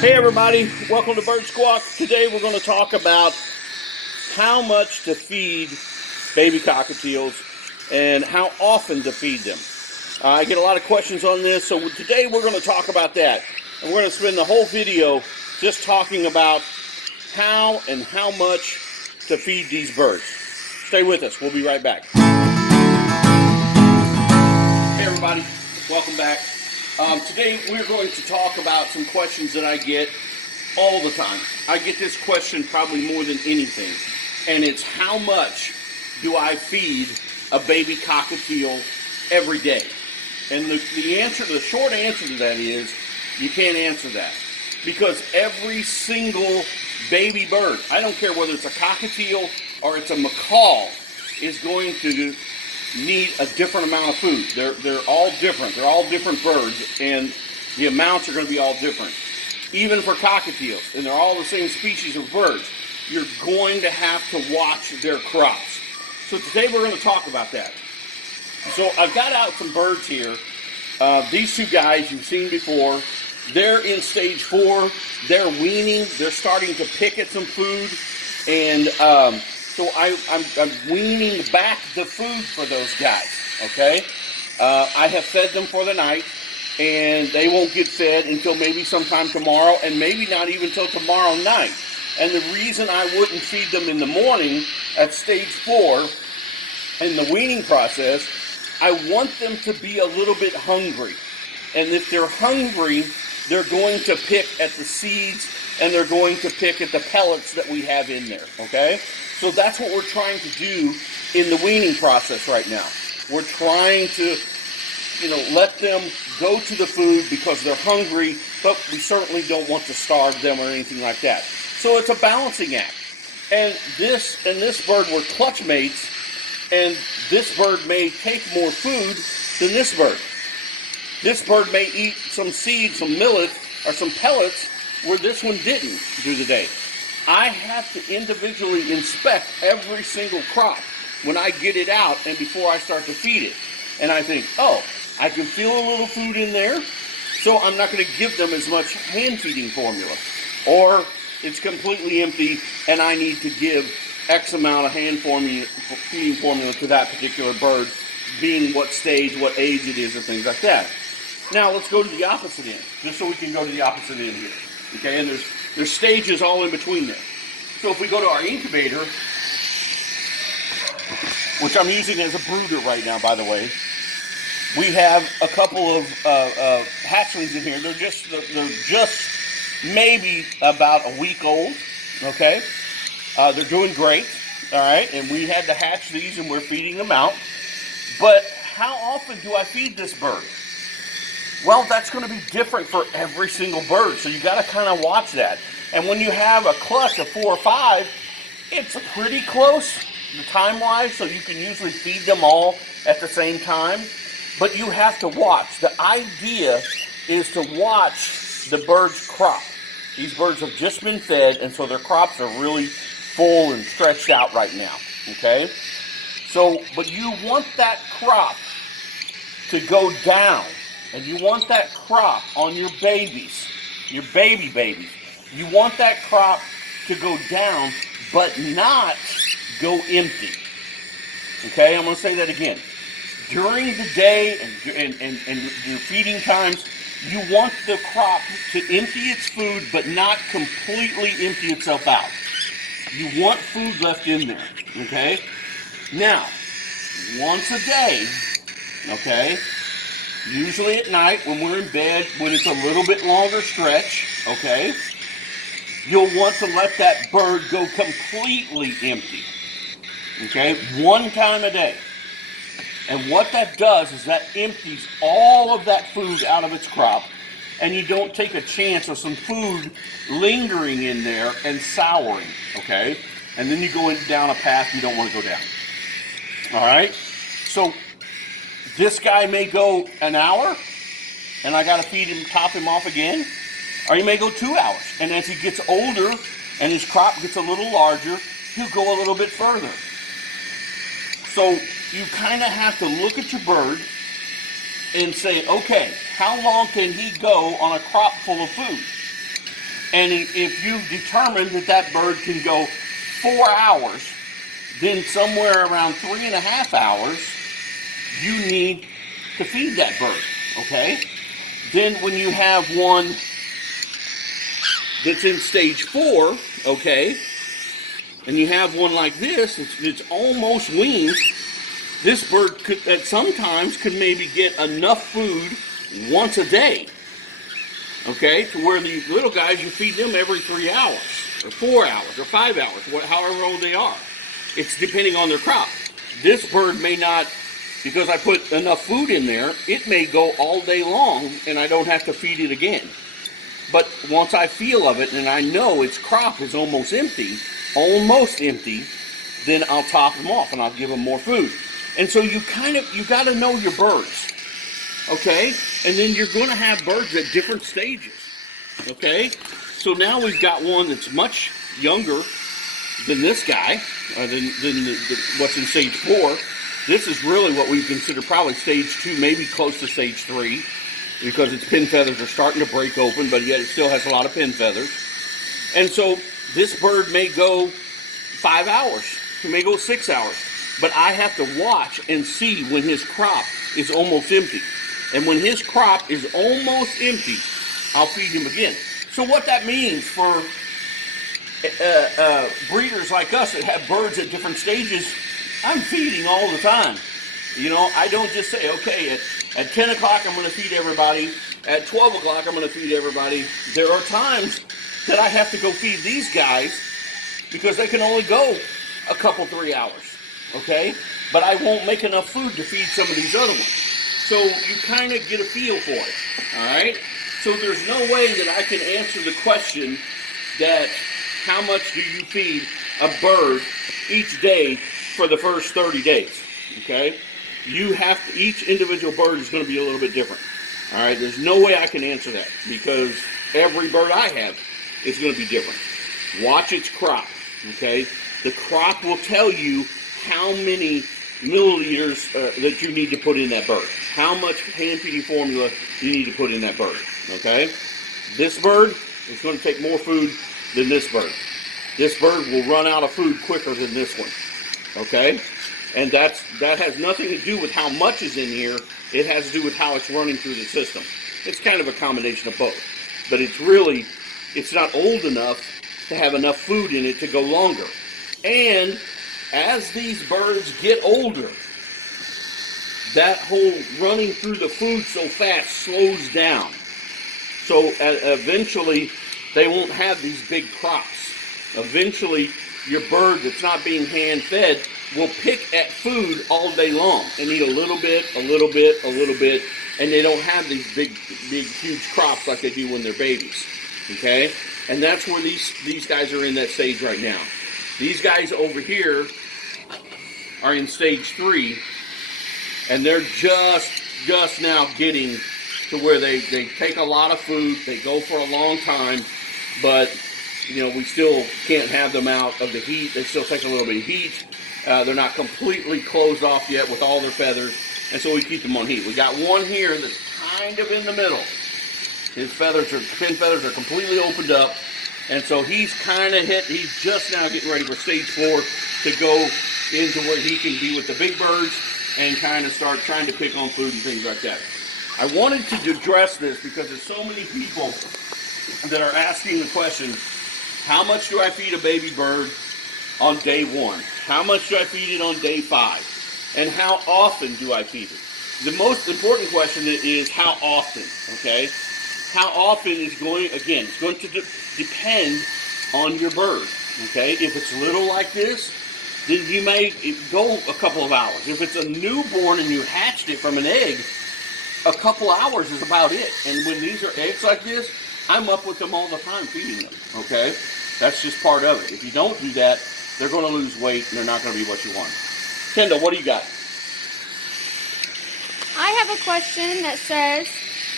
Hey everybody, welcome to Bird Squawk. Today we're going to talk about how much to feed baby cockatiels and how often to feed them. I get a lot of questions on this, so today we're going to talk about that. And we're going to spend the whole video just talking about how and how much to feed these birds. Stay with us, we'll be right back. Hey everybody, welcome back. Today we're going to talk about some questions that I get all the time. I get this question probably more than anything, and it's how much do I feed a baby cockatiel every day? And the short answer to that is you can't answer that, because every single baby bird, I don't care whether it's a cockatiel or it's a macaw, is going to need a different amount of food. They're all different. They're all different birds, and the amounts are going to be all different. Even for cockatiels, and they're all the same species of birds, you're going to have to watch their crops. So today we're going to talk about that. So I've got out some birds here. These two guys you've seen before. They're in stage 4. They're weaning. They're starting to pick at some food, and so I'm weaning back the food for those guys, okay? I have fed them for the night, and they won't get fed until maybe sometime tomorrow, and maybe not even till tomorrow night. And the reason I wouldn't feed them in the morning at stage 4 in the weaning process, I want them to be a little bit hungry. And if they're hungry, they're going to pick at the seeds, and they're going to pick at the pellets that we have in there, okay? So that's what we're trying to do in the weaning process right now. We're trying to, let them go to the food because they're hungry, but we certainly don't want to starve them or anything like that. So it's a balancing act. And this bird were clutch mates, and this bird may take more food than this bird. This bird may eat some seeds, some millet, or some pellets where this one didn't do the day. I have to individually inspect every single crop when I get it out and before I start to feed it. And I think, oh, I can feel a little food in there, so I'm not going to give them as much hand feeding formula. Or it's completely empty and I need to give X amount of hand feeding formula to that particular bird, being what stage, what age it is, and things like that. Now let's go to the opposite end, just so we can go to the opposite end here. Okay, and there's stages all in between there. So if we go to our incubator, which I'm using as a brooder right now, by the way, we have a couple of hatchlings in here. They're just maybe about a week old. Okay, they're doing great. All right, and we had to hatch these, and we're feeding them out. But how often do I feed this bird? Well, that's going to be different for every single bird, so you got to kind of watch that. And when you have a clutch of 4 or 5, it's pretty close time-wise, so you can usually feed them all at the same time. But you have to watch. The idea is to watch the bird's crop. These birds have just been fed, and so their crops are really full and stretched out right now, okay? So, but you want that crop to go down. And you want that crop on your babies, your babies. You want that crop to go down, but not go empty. Okay, I'm going to say that again. During the day and your feeding times, you want the crop to empty its food, but not completely empty itself out. You want food left in there, okay? Now, once a day, okay, usually at night when we're in bed, when it's a little bit longer stretch, okay, you'll want to let that bird go completely empty, okay, one time a day. And what that does is that empties all of that food out of its crop, and you don't take a chance of some food lingering in there and souring, okay, and then you go down a path you don't want to go down. All right, so this guy may go an hour, and I got to feed him, top him off again. Or he may go 2 hours. And as he gets older and his crop gets a little larger, he'll go a little bit further. So you kind of have to look at your bird and say, okay, how long can he go on a crop full of food? And if you've determined that that bird can go 4 hours, then somewhere around 3.5 hours, you need to feed that bird, okay? Then when you have one that's in stage 4, okay, and you have one like this, it's almost weaned, this bird could sometimes could maybe get enough food once a day, okay, to where the little guys, you feed them every 3 hours, or 4 hours, or 5 hours, however old they are. It's depending on their crop. This bird may not, because I put enough food in there, it may go all day long and I don't have to feed it again. But once I feel of it and I know its crop is almost empty, then I'll top them off and I'll give them more food. And so you got to know your birds, okay? And then you're going to have birds at different stages, okay? So now we've got one that's much younger than this guy, than what's in stage 4. This is really what we consider probably stage 2, maybe close to stage 3, because its pin feathers are starting to break open, but yet it still has a lot of pin feathers. And so this bird may go 5 hours, it may go 6 hours, but I have to watch and see when his crop is almost empty. And when his crop is almost empty, I'll feed him again. So what that means for breeders like us that have birds at different stages, I'm feeding all the time. You know, I don't just say, okay, at 10 o'clock I'm going to feed everybody, at 12 o'clock I'm going to feed everybody. There are times that I have to go feed these guys because they can only go a couple, 3 hours, okay? But I won't make enough food to feed some of these other ones. So you kind of get a feel for it, all right? So there's no way that I can answer the question that how much do you feed a bird each day for the first 30 days, okay? You have to, each individual bird is going to be a little bit different, all right? There's no way I can answer that because every bird I have is going to be different. Watch its crop, okay? The crop will tell you how many milliliters that you need to put in that bird. How much hand feeding formula you need to put in that bird, okay? This bird is going to take more food than this bird. This bird will run out of food quicker than this one, okay? And that has nothing to do with how much is in here. It has to do with how it's running through the system. It's kind of a combination of both. But it's not old enough to have enough food in it to go longer. And as these birds get older, that whole running through the food so fast slows down. So eventually, they won't have these big crops. Eventually, your bird that's not being hand-fed will pick at food all day long and eat a little bit, a little bit, a little bit, and they don't have these big, huge crops like they do when they're babies, okay? And that's where these guys are in that stage right now. These guys over here are in stage 3, and they're just now getting to where they take a lot of food, they go for a long time, but you know, we still can't have them out of the heat. They still take a little bit of heat. They're not completely closed off yet with all their feathers, and so we keep them on heat. We got one here that's kind of in the middle. His pin feathers are completely opened up, and so he's just now getting ready for stage 4 to go into where he can be with the big birds and kind of start trying to pick on food and things like that. I wanted to address this because there's so many people that are asking the question, how much do I feed a baby bird on day 1? How much do I feed it on day 5? And how often do I feed it? The most important question is how often, okay? How often is it's going to depend on your bird, okay? If it's little like this, then you may go a couple of hours. If it's a newborn and you hatched it from an egg, a couple hours is about it. And when these are eggs like this, I'm up with them all the time feeding them, okay? That's just part of it. If you don't do that, they're going to lose weight and they're not going to be what you want. Kendall, what do you got? I have a question that says,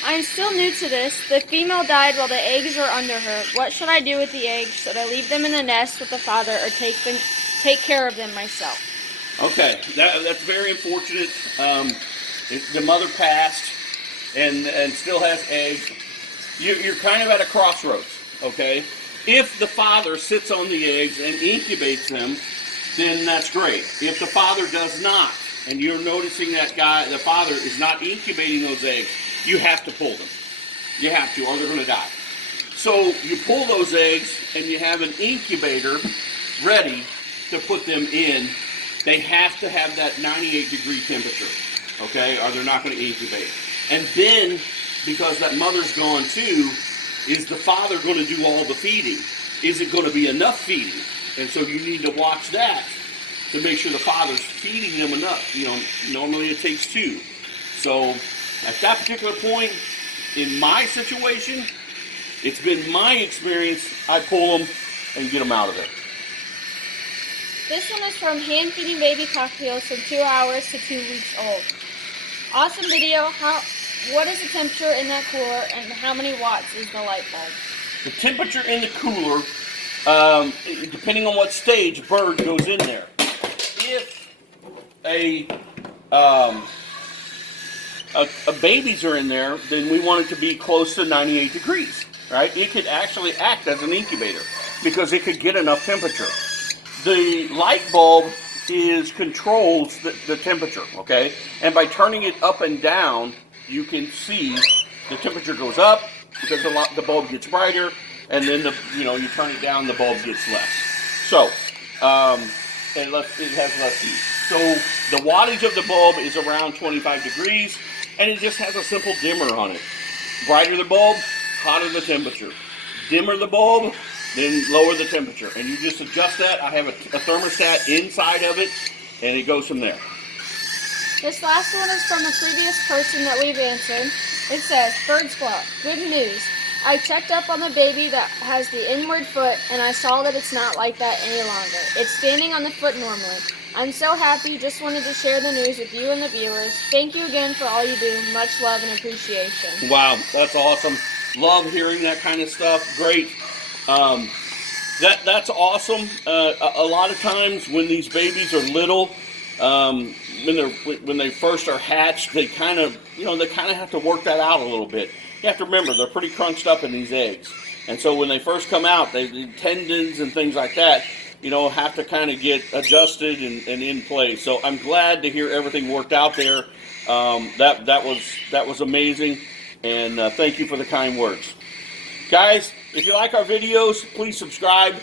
I'm still new to this. The female died while the eggs were under her. What should I do with the eggs? Should I leave them in the nest with the father or take care of them myself? Okay, that's very unfortunate. The mother passed and still has eggs. You're kind of at a crossroads, okay? If the father sits on the eggs and incubates them, then that's great. If the father does not, and you're noticing that the father is not incubating those eggs, you have to pull them. You have to, or they're going to die. So you pull those eggs and you have an incubator ready to put them in. They have to have that 98-degree temperature, okay, or they're not going to incubate. And then, because that mother's gone too, is the father going to do all the feeding? Is it going to be enough feeding? And so you need to watch that to make sure the father's feeding them enough. You know, normally it takes 2. So at that particular point, in my situation, it's been my experience, I pull them and get them out of there. This one is from hand feeding baby cockatiels from 2 hours to 2 weeks old. Awesome video. What is the temperature in that cooler and how many watts is the light bulb? The temperature in the cooler, depending on what stage bird goes in there. If babies are in there, then we want it to be close to 98 degrees, right? It could actually act as an incubator because it could get enough temperature. The light bulb controls the temperature, okay? And by turning it up and down, you can see the temperature goes up because the bulb gets brighter, and then you turn it down, the bulb gets less. So it has less heat. So the wattage of the bulb is around 25 degrees, and it just has a simple dimmer on it. Brighter the bulb, hotter the temperature. Dimmer the bulb, then lower the temperature. And you just adjust that. I have a thermostat inside of it, and it goes from there. This last one is from a previous person that we've answered. It says, Bird Squawk, good news. I checked up on the baby that has the inward foot, and I saw that it's not like that any longer. It's standing on the foot normally. I'm so happy. Just wanted to share the news with you and the viewers. Thank you again for all you do. Much love and appreciation. Wow, that's awesome. Love hearing that kind of stuff. Great. That's awesome. A lot of times when these babies are little, when they first are hatched, they kind of have to work that out a little bit. You have to remember they're pretty crunched up in these eggs, and so when they first come out, the tendons and things like that, have to kind of get adjusted and in place. So I'm glad to hear everything worked out there. That was amazing, and thank you for the kind words, guys. If you like our videos, please subscribe,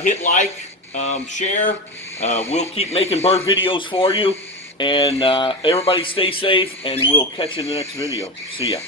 hit like, share. We'll keep making bird videos for you. And everybody stay safe, and we'll catch you in the next video. See ya.